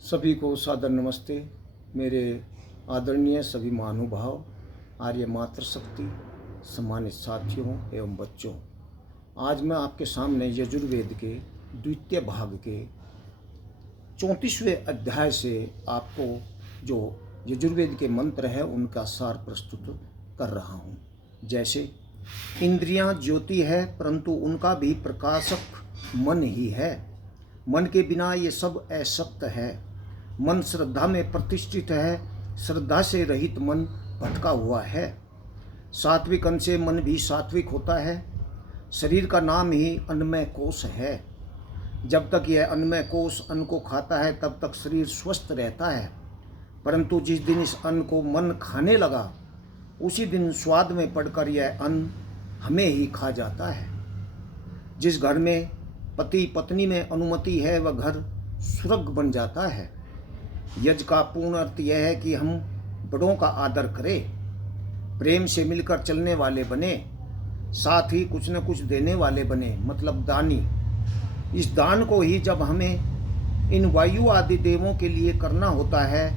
सभी को सादर नमस्ते। मेरे आदरणीय सभी महानुभाव, आर्य मातृशक्ति, सम्मानित साथियों एवं बच्चों, आज मैं आपके सामने यजुर्वेद के द्वितीय भाग के 34वें अध्याय से आपको जो यजुर्वेद के मंत्र है उनका सार प्रस्तुत कर रहा हूँ। जैसे इंद्रियां ज्योति है, परंतु उनका भी प्रकाशक मन ही है। मन के बिना ये सब असक्त है। मन श्रद्धा में प्रतिष्ठित है, श्रद्धा से रहित मन भटका हुआ है। सात्विक अन्न से मन भी सात्विक होता है। शरीर का नाम ही अन्नमय कोश है। जब तक यह अन्नमय कोश अन्न को खाता है तब तक शरीर स्वस्थ रहता है, परंतु जिस दिन इस अन्न को मन खाने लगा उसी दिन स्वाद में पड़कर यह अन्न हमें ही खा जाता है। जिस घर में पति पत्नी में अनुमति है वह घर स्वर्ग बन जाता है। यज्ञ का पूर्ण अर्थ यह है कि हम बड़ों का आदर करें, प्रेम से मिलकर चलने वाले बने, साथ ही कुछ न कुछ देने वाले बने, मतलब दानी। इस दान को ही जब हमें इन वायु आदि देवों के लिए करना होता है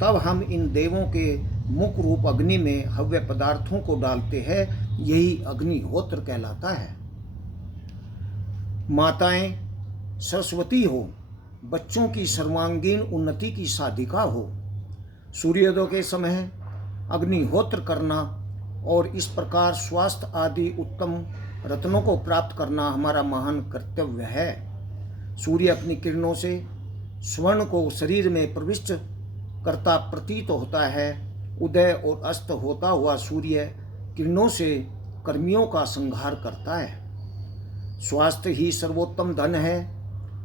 तब हम इन देवों के मुख रूप अग्नि में हव्य पदार्थों को डालते हैं। यही अग्निहोत्र कहलाता है। माताएं सरस्वती हो, बच्चों की सर्वांगीण उन्नति की साधिका हो। सूर्योदय के समय अग्निहोत्र करना और इस प्रकार स्वास्थ्य आदि उत्तम रत्नों को प्राप्त करना हमारा महान कर्तव्य है। सूर्य अपनी किरणों से स्वर्ण को शरीर में प्रविष्ट करता प्रतीत होता है। उदय और अस्त होता हुआ सूर्य किरणों से कर्मियों का संहार करता है। स्वास्थ्य ही सर्वोत्तम धन है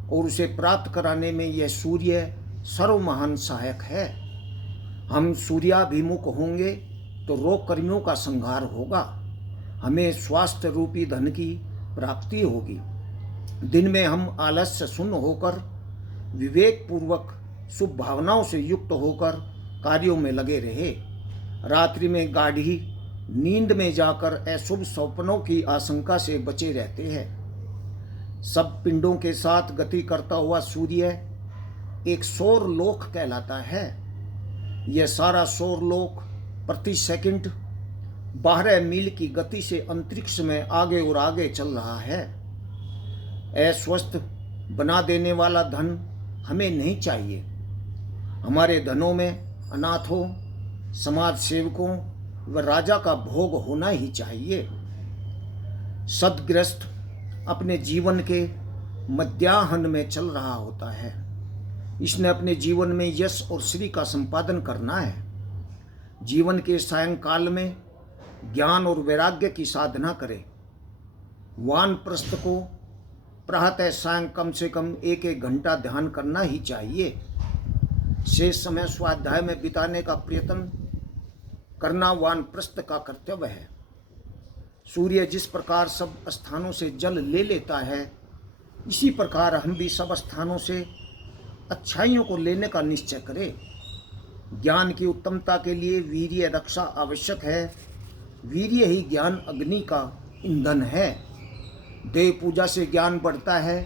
और उसे प्राप्त कराने में यह सूर्य सर्व महान सहायक है। हम सूर्याभिमुख होंगे तो रोग कर्मियों का संहार होगा, हमें स्वास्थ्य रूपी धन की प्राप्ति होगी। दिन में हम आलस्य शून्य होकर विवेक पूर्वक शुभ भावनाओं से युक्त होकर कार्यों में लगे रहे। रात्रि में गाढ़ी नींद में जाकर अशुभ स्वप्नों की आशंका से बचे रहते हैं। सब पिंडों के साथ गति करता हुआ सूर्य एक सौर लोक कहलाता है। यह सारा सौर लोक प्रति सेकंड 12 मील की गति से अंतरिक्ष में आगे और आगे चल रहा है। अस्वस्थ बना देने वाला धन हमें नहीं चाहिए। हमारे धनों में अनाथों, समाज सेवकों व राजा का भोग होना ही चाहिए। सद्ग्रस्त अपने जीवन के मध्याह्न में चल रहा होता है। इसने अपने जीवन में यश और श्री का संपादन करना है। जीवन के सायंकाल में ज्ञान और वैराग्य की साधना करे। वानप्रस्थ को प्रातः सायं कम से कम 1-1 घंटा ध्यान करना ही चाहिए। शेष समय स्वाध्याय में बिताने का प्रयत्न करना वानप्रस्थ का कर्तव्य है। सूर्य जिस प्रकार सब स्थानों से जल ले लेता है, इसी प्रकार हम भी सब स्थानों से अच्छाइयों को लेने का निश्चय करें। ज्ञान की उत्तमता के लिए वीर्य रक्षा आवश्यक है। वीर्य ही ज्ञान अग्नि का ईंधन है। देव पूजा से ज्ञान बढ़ता है।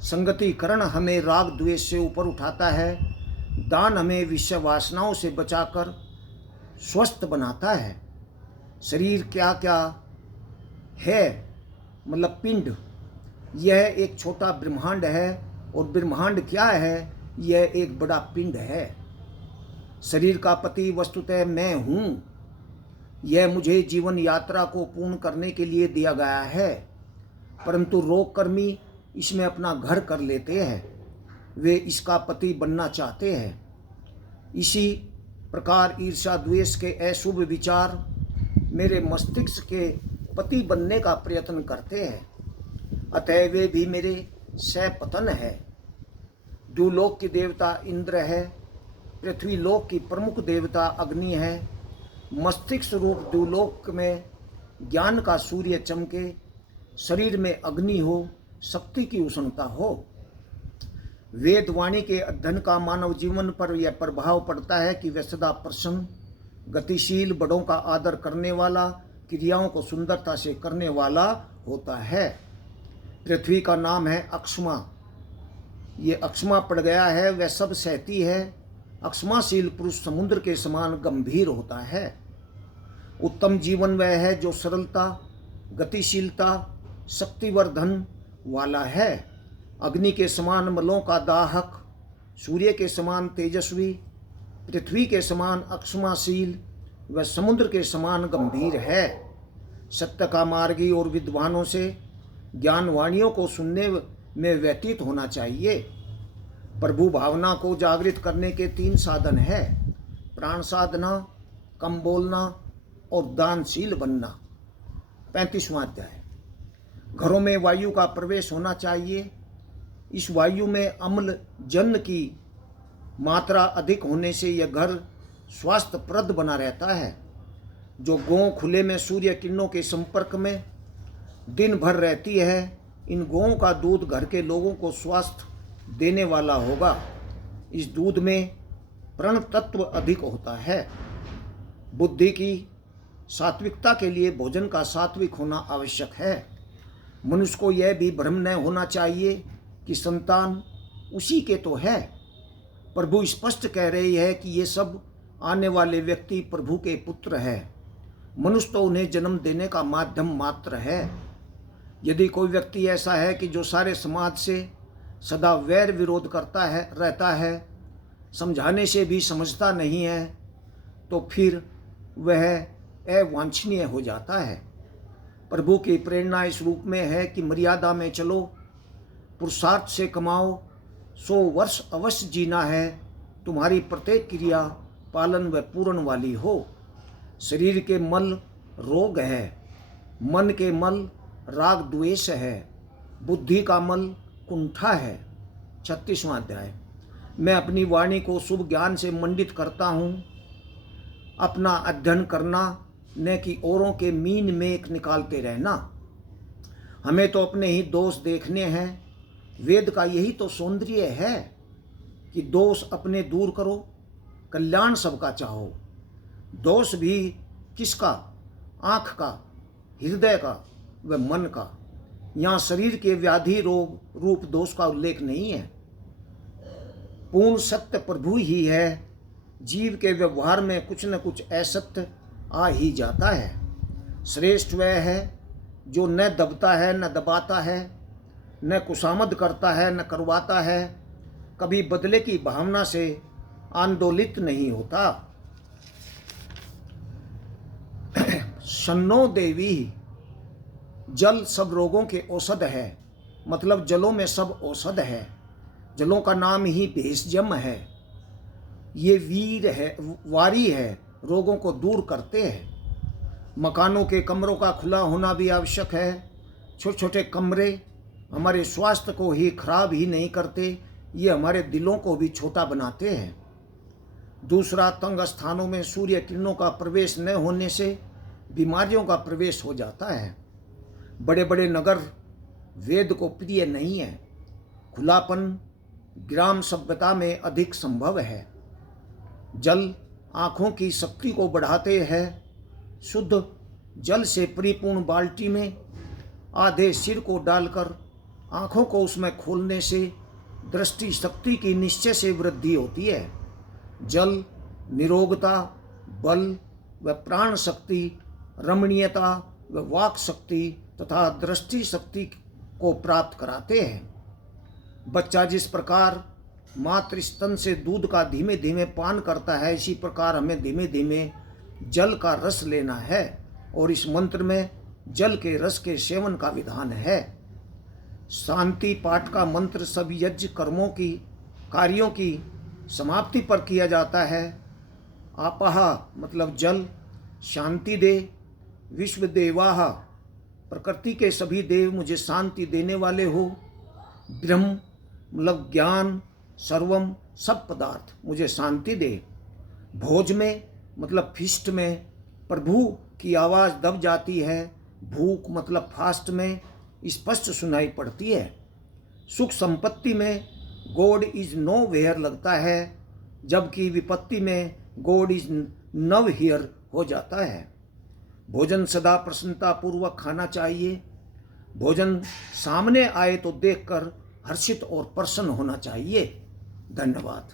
संगतिकरण हमें राग द्वेष से ऊपर उठाता है। दान हमें विषय वासनाओं से बचाकर स्वस्थ बनाता है। शरीर क्या क्या है, मतलब पिंड, यह एक छोटा ब्रह्मांड है और ब्रह्मांड क्या है, यह एक बड़ा पिंड है। शरीर का पति वस्तुतः मैं हूँ। यह मुझे जीवन यात्रा को पूर्ण करने के लिए दिया गया है, परंतु रोग कर्मी इसमें अपना घर कर लेते हैं। वे इसका पति बनना चाहते हैं। इसी प्रकार ईर्ष्या द्वेष के अशुभ विचार मेरे मस्तिष्क के पति बनने का प्रयत्न करते हैं, अतः वे भी मेरे सपतन है। द्युलोक की देवता इंद्र है। पृथ्वी लोक की प्रमुख देवता अग्नि है। मस्तिष्क रूप द्युलोक में ज्ञान का सूर्य चमके, शरीर में अग्नि हो, शक्ति की उष्णता हो। वेदवाणी के अध्ययन का मानव जीवन पर यह प्रभाव पड़ता है कि वह सदा प्रसन्न, गतिशील, बड़ों का आदर करने वाला, क्रियाओं को सुंदरता से करने वाला होता है। पृथ्वी का नाम है अक्षमा। ये अक्षमा पड़ गया है वह सब सहती है। अक्षमाशील पुरुष समुद्र के समान गंभीर होता है। उत्तम जीवन वह है जो सरलता, गतिशीलता, शक्तिवर्धन वाला है। अग्नि के समान मलों का दाहक, सूर्य के समान तेजस्वी, पृथ्वी के समान अक्षमाशील व समुद्र के समान गंभीर है। सत्य का मार्गी और विद्वानों से ज्ञानवाणियों को सुनने में व्यतीत होना चाहिए। प्रभु भावना को जागृत करने के 3 साधन है: प्राण साधना, कम बोलना और दानशील बनना। 35वां अध्याय। घरों में वायु का प्रवेश होना चाहिए। इस वायु में अम्ल जन की मात्रा अधिक होने से यह घर स्वास्थ्यप्रद बना रहता है। जो गौ खुले में सूर्य किरणों के संपर्क में दिन भर रहती है, इन गौओं का दूध घर के लोगों को स्वास्थ्य देने वाला होगा। इस दूध में प्रण तत्व अधिक होता है। बुद्धि की सात्विकता के लिए भोजन का सात्विक होना आवश्यक है। मनुष्य को यह भी भ्रम न होना चाहिए कि संतान उसी के तो है। प्रभु स्पष्ट कह रही है कि ये सब आने वाले व्यक्ति प्रभु के पुत्र है। मनुष्य तो उन्हें जन्म देने का माध्यम मात्र है। यदि कोई व्यक्ति ऐसा है कि जो सारे समाज से सदा वैर विरोध करता है रहता है, समझाने से भी समझता नहीं है, तो फिर वह अवांछनीय हो जाता है। प्रभु की प्रेरणा इस रूप में है कि मर्यादा में चलो, पुरुषार्थ से कमाओ, 100 वर्ष अवश्य जीना है, तुम्हारी प्रत्येक क्रिया पालन व पूर्ण वाली हो। शरीर के मल रोग है, मन के मल राग द्वेष है, बुद्धि का मल कुंठा है। 36वां अध्याय। मैं अपनी वाणी को शुभ ज्ञान से मंडित करता हूँ। अपना अध्ययन करना, न कि औरों के मीन मेख निकालते रहना। हमें तो अपने ही दोष देखने हैं। वेद का यही तो सौंदर्य है कि दोष अपने दूर करो, कल्याण सबका चाहो। दोष भी किसका? आँख का, हृदय का व मन का। यहाँ शरीर के व्याधि रोग रूप दोष का उल्लेख नहीं है। पूर्ण सत्य प्रभु ही है। जीव के व्यवहार में कुछ न कुछ असत्य आ ही जाता है। श्रेष्ठ वह है जो न दबता है न दबाता है, न कुशामद करता है न करवाता है, कभी बदले की भावना से आंदोलित नहीं होता। शन्नो देवी, जल सब रोगों के औषध है। मतलब जलों में सब औषध है। जलों का नाम ही भेषजम है। ये वीर है, वारी है, रोगों को दूर करते हैं। मकानों के कमरों का खुला होना भी आवश्यक है। छोटे छोटे कमरे हमारे स्वास्थ्य को ही खराब ही नहीं करते, ये हमारे दिलों को भी छोटा बनाते हैं। दूसरा, तंग स्थानों में सूर्य किरणों का प्रवेश न होने से बीमारियों का प्रवेश हो जाता है। बड़े बड़े नगर वेद को प्रिय नहीं है। खुलापन ग्राम सभ्यता में अधिक संभव है। जल आँखों की शक्ति को बढ़ाते हैं। शुद्ध जल से परिपूर्ण बाल्टी में आधे सिर को डालकर आँखों को उसमें खोलने से दृष्टि शक्ति की निश्चय से वृद्धि होती है। जल निरोगता, बल व प्राण शक्ति, रमणीयता व वाक शक्ति तथा दृष्टि शक्ति को प्राप्त कराते हैं। बच्चा जिस प्रकार मातृ स्तन से दूध का धीमे धीमे पान करता है, इसी प्रकार हमें धीमे धीमे जल का रस लेना है। और इस मंत्र में जल के रस के सेवन का विधान है। शांति पाठ का मंत्र सब यज्ञ कर्मों की कार्यों की समाप्ति पर किया जाता है। आपह मतलब जल, शांति दे, विश्व देवाह प्रकृति के सभी देव मुझे शांति देने वाले हो। ब्रह्म मतलब ज्ञान, सर्वम सब पदार्थ मुझे शांति दे। भोज में मतलब फिस्ट में प्रभु की आवाज़ दब जाती है। भूख मतलब फास्ट में स्पष्ट सुनाई पड़ती है। सुख संपत्ति में गॉड इज नो वेयर लगता है, जबकि विपत्ति में गॉड इज नव हियर हो जाता है। भोजन सदा प्रसन्नता पूर्वक खाना चाहिए। भोजन सामने आए तो देखकर हर्षित और प्रसन्न होना चाहिए। धन्यवाद।